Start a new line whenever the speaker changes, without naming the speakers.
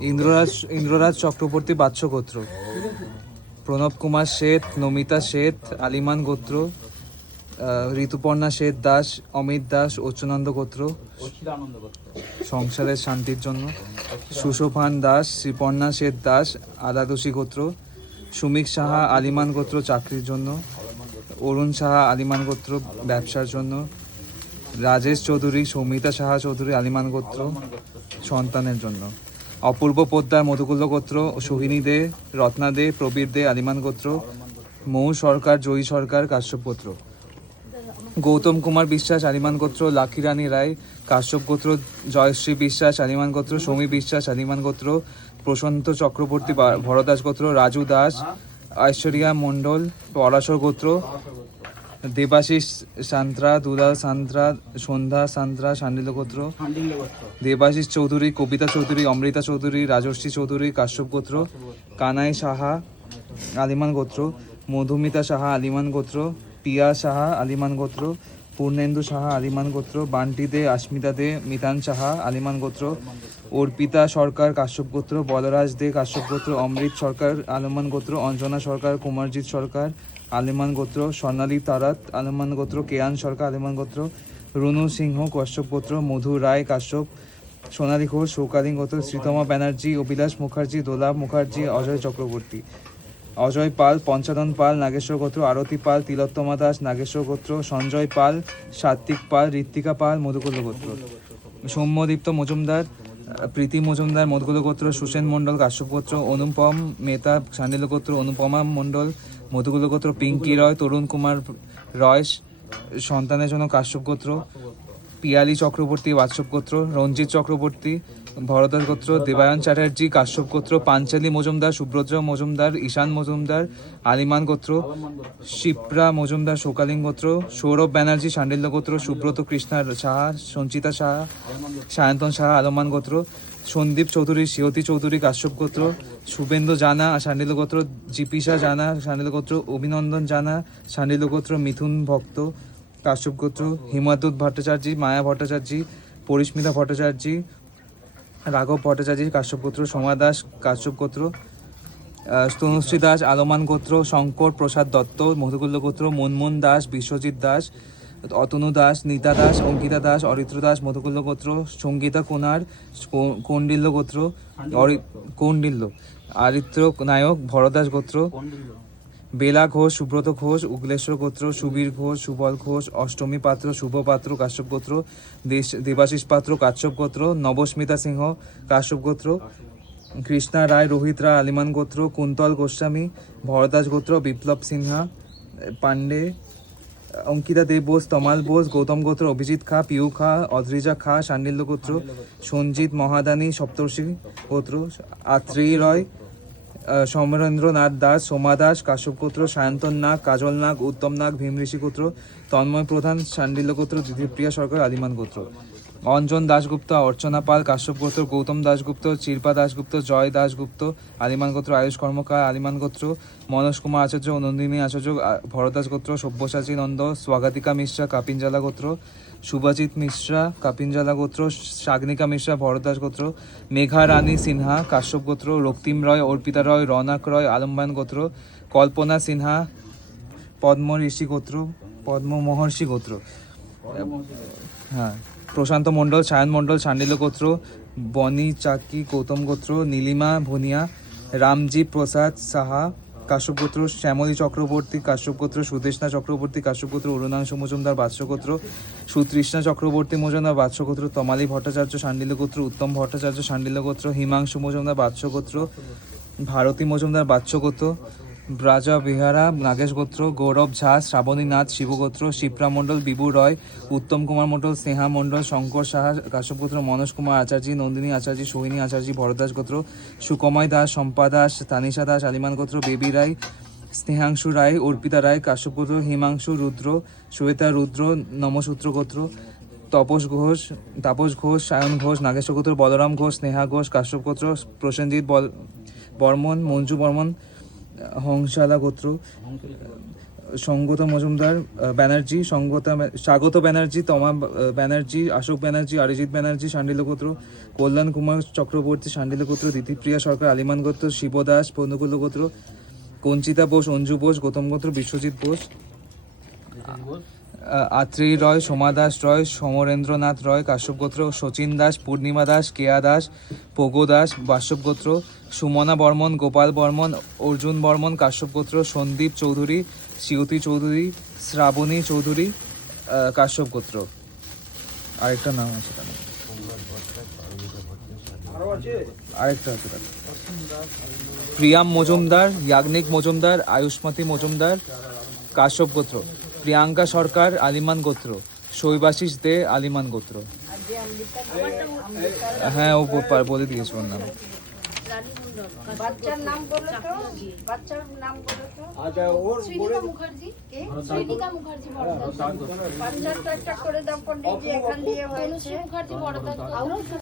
ইন্দ্ররাজ ইন্দ্ররাজ চক্রবর্তী বাৎস গোত্র। প্রণব কুমার শেঠ, নমিতা শেঠ, আলিমান গোত্র ঋতুপর্ণা শেঠ দাস, অমিত দাস অচ্যুনন্দ গোত্র। সংসারের শান্তির জন্য। সুশোভান দাস, শ্রীপর্ণা শেঠ দাস আদাদোষী গোত্র। সুমিক সাহা, আলিমান গোত্র, চাকরির জন্য। অরুণ সাহা, আলিমান গোত্র, ব্যবসার জন্য। রাজেশ চৌধুরী, সৌমিতা সাহা চৌধুরী, আলিমান গোত্র। সন্তানের জন্য। অপূর্ব পোদ্দার মধুকুল্ল গোত্র, সোহিনী দে, রত্না দে, প্রবীর দে, আলিমান গোত্র, মৌ সরকার, জয়ী সরকার, কাশ্যপ গোত্র। গৌতম কুমার বিশ্বাস, আলিমান গোত্র লাকি রানী রায়, কাশ্যপ গোত্র, জয়শ্রী বিশ্বাস, আলিমান গোত্র, সৌমি বিশ্বাস, আলিমান গোত্র, প্রশান্ত চক্রবর্তী ভরদাস গোত্র, রাজু দাস, ঐশ্বরিয়া মণ্ডল, পরাশর গোত্র দেবাশিস সান্ত্রা দুলাল সান্ত্রা সন্ধ্যা সান্ত্রা সান্ডিল গোত্র
হান্ডিংলে
দেবাশিস চৌধুরী কবিতা চৌধুরী অমৃতা চৌধুরী রাজর্ষী চৌধুরী কাশ্যপ গোত্র কানাই সাহা আলিমান গোত্র মধুমিতা সাহা আলিমান গোত্র পিয়া সাহা আলিমান গোত্র পূর্ণেন্দু সাহা, আলিমান গোত্র, বান্টি দে, আস্মিতা দে, মিতান সাহা, আলিমান গোত্র, অর্পিতা সরকার, কাশ্যপ গোত্র, বলরাজ দে, কাশ্যপ গোত্র, অমৃত সরকার, আলিমান গোত্র, অঞ্জনা সরকার, কুমারজিৎ সরকার, আলিমান গোত্র, স্বর্ণালী তারাত, আলিমান গোত্র, কেয়ান সরকার, আলিমান গোত্র, রুনু সিংহ, কাশ্যপ গোত্র, মধু রায়, কাশ্যপ, সোনালী ঘোষ, সৌকালীন গোত্র, শ্রীতমা ব্যানার্জি, অভিলাষ মুখার্জি দোলা মুখার্জি, অজয় চক্রবর্তী। অজয় পাল পঞ্চানন পাল, নাগেশ্বর গোত্র, আরতি পাল, তিলোত্তমা দাস, নাগেশ্বর গোত্র, সঞ্জয় পাল, সাত্বিক পাল, ঋত্বিকা পাল, মধুকুল গোত্র। সৌম্যদীপ্ত মজুমদার, প্রীতি মজুমদার, মধুকুল গোত্র, সুসেন মণ্ডল, কাশ্যপ গোত্র, অনুপম মেতা সান্ডিল গোত্র, অনুপমা মণ্ডল, মধুকুল গোত্র, পিঙ্কি রয়, তরুণ কুমার রয়, সন্তানের জন্য কাশ্যপ গোত্র, পিয়ালি চক্রবর্তী বাৎসব গোত্র, রঞ্জিত চক্রবর্তী ভরদাস গোত্র, দেবায়ন চ্যাটার্জি, কাশ্যপ গোত্র, পাঞ্চালী মজুমদার, সুব্রত মজুমদার, ঈশান মজুমদার, আলিমান গোত্র, শিপ্রা মজুমদার, শোকালিং গোত্র, সৌরভ ব্যানার্জি, সান্ডিল্য গোত্র, সুব্রত কৃষ্ণা সাহা, সঞ্চিতা সাহা, সায়ন্তন সাহা, আলমান গোত্র, সন্দীপ চৌধুরী শিয়তি চৌধুরী, কাশ্যপ গোত্র, শুভেন্দু জানা, সান্ডিল্য গোত্র, জিপিসা জানা, সান্ডিল্য গোত্র, অভিনন্দন জানা, সান্ডিল্য গোত্র, মিথুন ভক্ত, কাশ্যপ গোত্র, হিমাদুত ভট্টাচার্য, মায়া ভট্টাচার্য, পরিস্মিতা ভট্টাচার্য রাঘব ভট্টাচার্য, কাশ্যপ গোত্র, সোমা দাস, কাশ্যপ গোত্র তনুশ্রী দাস, আলমান গোত্র, শঙ্কর প্রসাদ দত্ত, মধুকুল্ল গোত্র মনমোহন দাস, বিশ্বজিৎ দাস, অতনু দাস, নিতা দাস, অঙ্কিতা দাস, অরিত্র দাস, মধুকুল্ল গোত্র, সঙ্গীতা কোনার কৌণ্ডিল্য গোত্র কৌণ্ডিল্য, আরিত্র নায়ক, ভরদাস গোত্র বেলা ঘোষ, সুব্রত ঘোষ, উগলেশ্বর গোত্র, সুবীর ঘোষ, সুবল ঘোষ, অষ্টমী পাত্র, শুভ পাত্র, কাশ্যপ গোত্র দেবাশিস পাত্র, কাশ্যপ গোত্র, নবস্মিতা সিংহ, কাশ্যপ গোত্র, কৃষ্ণা রায়, রোহিত রায়, আলিমান গোত্র, কুন্তল গোস্বামী, ভরদাস গোত্র, বিপ্লব সিনহা পান্ডে অঙ্কিতা দেব বোস, তমাল বোস, গৌতম গোত্র, অভিজিৎ খা, পিউ খা, অদ্রিজা খা সান্ডিল্য গোত্র, সঞ্জিত মহাদানী, সপ্তর্ষি গোত্র, আত্রেয়ী রয় সমরেন্দ্রনাথ দাস, সোমা দাস, কাশ্যপ গোত্র সায়ন্তন নাগ, কাজল নাগ, উত্তম নাগ, ভীম ঋষি গোত্র তন্ময় প্রধান, সান্ডিল্য গোত্র দিদিপ্রিয়া সরকার, আদিমান গোত্র অঞ্জন দাশগুপ্ত, অর্চনা পাল, কাশ্যপ গোত্র গৌতম দাশগুপ্ত, চিরপা দাশগুপ্ত, জয় দাশগুপ্ত, আলিমান গোত্র, আয়ুষ কর্মকার, আলিমান গোত্র, মনোজ কুমার আচার্য, নন্দিনী আচার্য ভরদাস গোত্র, সব্যসাচী নন্দ, স্বাগতিকা মিশ্রা, কাপিনজালা গোত্র, শুভাজিৎ মিশ্রা, কাপিনজালা গোত্র শাগনিকা মিশ্রা, ভরদাস গোত্র, মেঘা রানী সিনহা, কাশ্যপ গোত্র, রক্তিম রয়, অর্পিতা রয়, রনাক রয়, আলম্বান গোত্র, কল্পনা সিনহা পদ্ম ঋষি গোত্র পদ্ম মহর্ষি গোত্র। হ্যাঁ। প্রশান্ত মণ্ডল, সায়ন মণ্ডল সান্ডিল্য গোত্র, বনি চাকি, গৌতম গোত্র, নীলিমা ভনিয়া, রামজি প্রসাদ সাহা, কাশ্যপ গোত্র, শ্যামলী চক্রবর্তী, কাশ্যপ গোত্র সুদেশনা চক্রবর্তী, কাশ্যপ গোত্র, অরুণাংশ মজুমদার বাৎস গোত্র, সুতৃষ্ণা চক্রবর্তী মজুমদার বাৎস গোত্র, তমালী ভট্টাচার্য সান্ডিল্য গোত্র, উত্তম ভট্টাচার্য সান্ডিল্য গোত্র, হিমাংশু মজুমদার বাৎস গোত্র, ভারতী মজুমদার বাৎস গোত্র ব্রাজা বিহারা নাগেশ গোত্র, গৌরব ঝা, শ্রাবণী নাথ শিবগোত্র শিপ্রা মণ্ডল, বিভু রয়, উত্তম কুমার মণ্ডল, স্নেহা মণ্ডল, শঙ্কর সাহা, কাশ্যপ গোত্র, মনোজ কুমার আচার্য, নন্দিনী আচার্য, সোহিনী আচার্য ভরদাস গোত্র, সুকময় দাস, শম্পা দাস তানিশা দাস, আলিমান গোত্র, বেবি রায়, স্নেহাংশু রায়, অর্পিতা রায় কাশ্যপুত্র হিমাংশু রুদ্র, শ্বেতা রুদ্র, নমসূত্র গোত্র, তপস ঘোষ, তাপস ঘোষ, সায়ন ঘোষ নাগেশ্বর গোত্র, বলরাম ঘোষ, স্নেহা ঘোষ, কাশ্যপ গোত্র, প্রসেনজিৎ বল, বর্মন, মঞ্জু বর্মন হংসালা গোত্র, সঙ্গতা মজুমদার ব্যানার্জি, সঙ্গতা স্বাগত ব্যানার্জি, তমা ব্যানার্জি অশোক ব্যানার্জি, অরিজিৎ ব্যানার্জি শান্ডিলগোত্র কল্যাণ কুমার চক্রবর্তী শান্ডিলগোত্র দিতিপ্রিয়া সরকার, আলিমান গোত্র, শিব দাস পর্ণকুল গোত্র, কঞ্চিতা বোস, অঞ্জু বোস, গৌতম গোত্র, বিশ্বজিৎ বোস আত্রেয়ী রয়, সোমা দাস রয়, সমরেন্দ্রনাথ রয়, কাশ্যপ গোত্র, শচীন দাস, পূর্ণিমা দাস, কেয়া দাস পোগো দাস, বাসব গোত্র, সুমনা বর্মন, গোপাল বর্মন, অর্জুন বর্মন, কাশ্যপ গোত্র, সন্দীপ চৌধুরী সিয়তি চৌধুরী, শ্রাবণী চৌধুরী কাশ্যপ গোত্র। আরেকটা নাম আছে তার আরেকটা আছে তার প্রিয়াম মজুমদার, ইয়াগনিক মজুমদার, আয়ুষ্মতী মজুমদার, কাশ্যপ গোত্র। প্রিয়াঙ্কা সরকার, আলিমান গোত্র। শৈবাশিস দে, আলিমান গোত্র। হ্যাঁ ও বলে দিয়েছে ওর নাম।
বাচ্চার নাম বলো তো। বাচ্চার নাম বলো তো।
আচ্ছা ওর
শ্রীনিকা মুখার্জি।
কে?
শ্রীনিকা মুখার্জি বড়দাস
বাচ্চার একটা করে দাও পন্ডিত যে এখান দিয়ে হয়েছে।
মুখার্জি বড়দাস